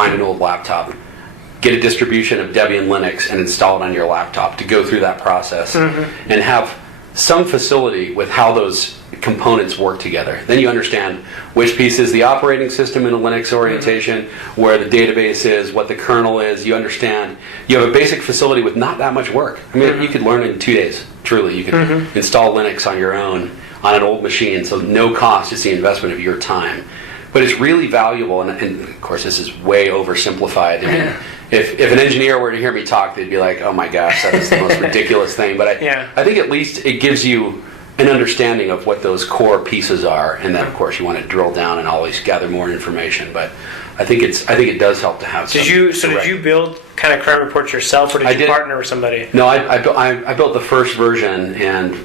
find an old laptop, get a distribution of Debian Linux and install it on your laptop to go through that process and have some facility with how those components work together. Then you understand which piece is the operating system in a Linux orientation, where the database is, what the kernel is. You understand. You have a basic facility with not that much work. I mean, you could learn in 2 days, truly. You could install Linux on your own on an old machine, so no cost, just the investment of your time. But it's really valuable, and of course this is way oversimplified. I mean, if an engineer were to hear me talk, they'd be like, oh my gosh, that is the most ridiculous thing. But I think at least it gives you an understanding of what those core pieces are, and then of course you want to drill down and always gather more information. But I think it does help to have. Did you build kind of crime reports yourself, or did you partner with somebody? No, I built the first version, and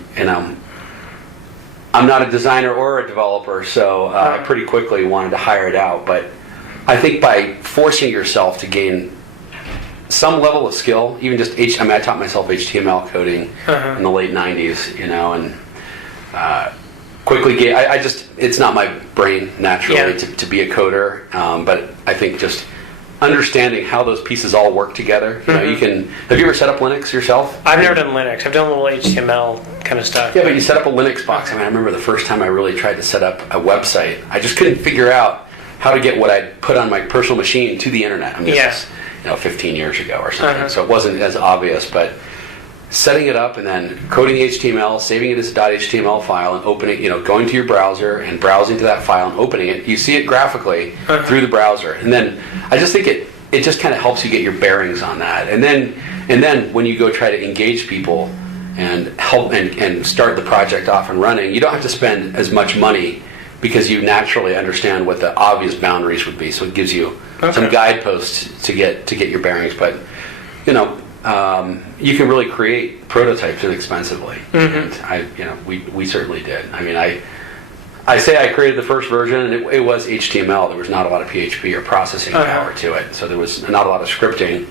I'm not a designer or a developer, so I pretty quickly wanted to hire it out. But I think by forcing yourself to gain some level of skill, even just I taught myself HTML coding in the late 90s, and quickly it's not my brain naturally to be a coder, but I think just understanding how those pieces all work together. Have you ever set up Linux yourself? I've never done Linux. I've done a little HTML kind of stuff. Yeah, but you set up a Linux box. I remember the first time I really tried to set up a website, I just couldn't figure out how to get what I'd put on my personal machine to the internet. This is 15 years ago or something, so it wasn't as obvious, but setting it up and then coding the HTML, saving it as a .html file, and opening, going to your browser and browsing to that file and opening it. You see it graphically through the browser, and then I just think it just kind of helps you get your bearings on that. And then when you go try to engage people and help and start the project off and running, you don't have to spend as much money because you naturally understand what the obvious boundaries would be. So it gives you some guideposts to get your bearings. But you can really create prototypes inexpensively, and we certainly did. I say I created the first version, and it was HTML. There was not a lot of PHP or processing power to it, so there was not a lot of scripting.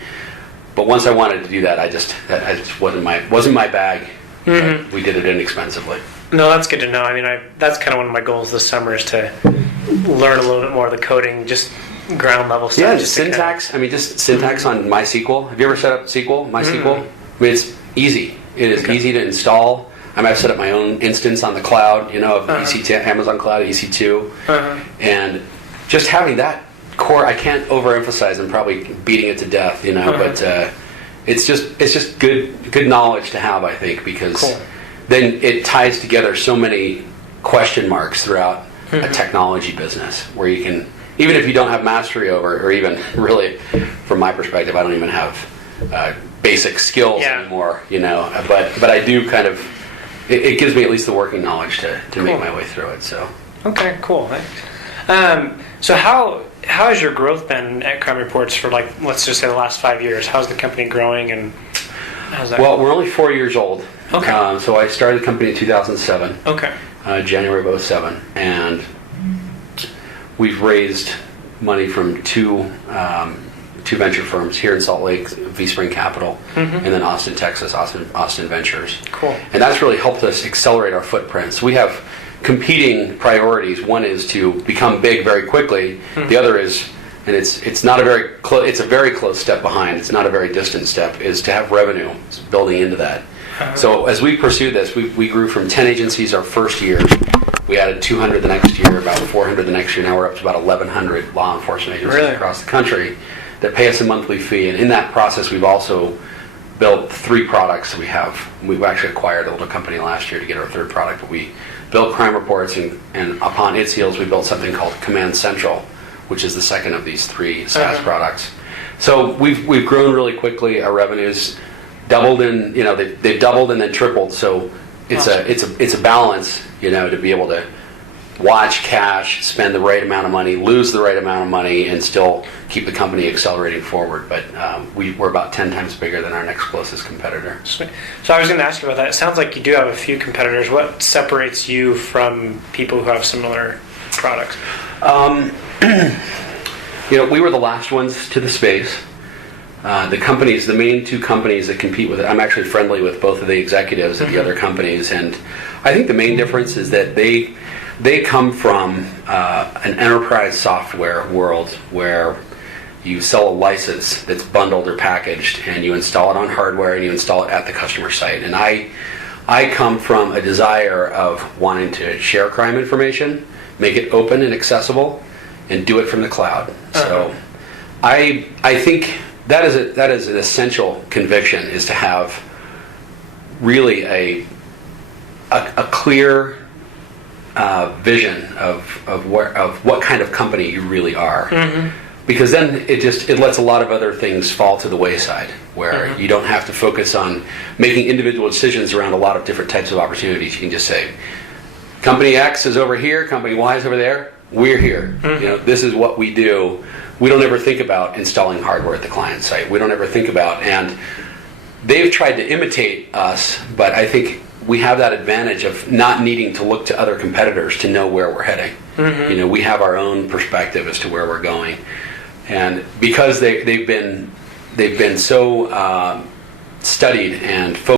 But once I wanted to do that, that just wasn't my bag. We did it inexpensively. No, that's good to know. That's kind of one of my goals this summer is to learn a little bit more of the coding, just ground level stuff. Yeah, just syntax. Just syntax on MySQL. Have you ever set up MySQL? It's easy. It is easy to install. I've set up my own instance on the cloud, of EC2, Amazon Cloud, EC2, and just having that core. I can't overemphasize. I'm probably beating it to death, but it's just good knowledge to have. I think because then it ties together so many question marks throughout a technology business where you can. Even if you don't have mastery over, or even really, from my perspective, I don't even have basic skills anymore, But I do kind of. It gives me at least the working knowledge to make my way through it. So. Okay, cool. So how has your growth been at Crime Reports for let's just say the last 5 years? How's the company growing, and how's that? Well, we're only 4 years old. Okay. So I started the company in 2007. Okay. January of 2007, and we've raised money from two venture firms here in Salt Lake, V-Spring Capital, and then Austin, Texas, Austin Ventures. Cool. And that's really helped us accelerate our footprint. So we have competing priorities. One is to become big very quickly. The other is, and it's not a very it's a very close step behind. It's not a very distant step. Is to have revenue building into that. So as we pursue this, we grew from 10 agencies our first year. We added 200 the next year, about 400 the next year. Now we're up to about 1,100 law enforcement agencies across the country that pay us a monthly fee. And in that process, we've also built 3 products. We've actually acquired a little company last year to get our 3rd product. But we built Crime Reports, and upon its heels, we built something called Command Central, which is the second of these 3 SaaS products. So we've grown really quickly. Our revenues doubled, and they've doubled and then tripled. So it's a balance, to be able to watch cash, spend the right amount of money, lose the right amount of money, and still keep the company accelerating forward. But we're about 10 times bigger than our next closest competitor. Sweet. So I was going to ask you about that. It sounds like you do have a few competitors. What separates you from people who have similar products? We were the last ones to the space. The main 2 companies that compete with it, I'm actually friendly with both of the executives at the other companies, and I think the main difference is that they come from an enterprise software world where you sell a license that's bundled or packaged, and you install it on hardware, and you install it at the customer site. And I come from a desire of wanting to share crime information, make it open and accessible, and do it from the cloud. So I think that is an essential conviction, is to have really a clear vision of what kind of company you really are. Because then it lets a lot of other things fall to the wayside, where you don't have to focus on making individual decisions around a lot of different types of opportunities. You can just say, company X is over here, company Y is over there, we're here. This is what we do. We don't ever think about installing hardware at the client site. We don't ever think about, and they've tried to imitate us, but I think we have that advantage of not needing to look to other competitors to know where we're heading. We have our own perspective as to where we're going. And because they've been so studied and focused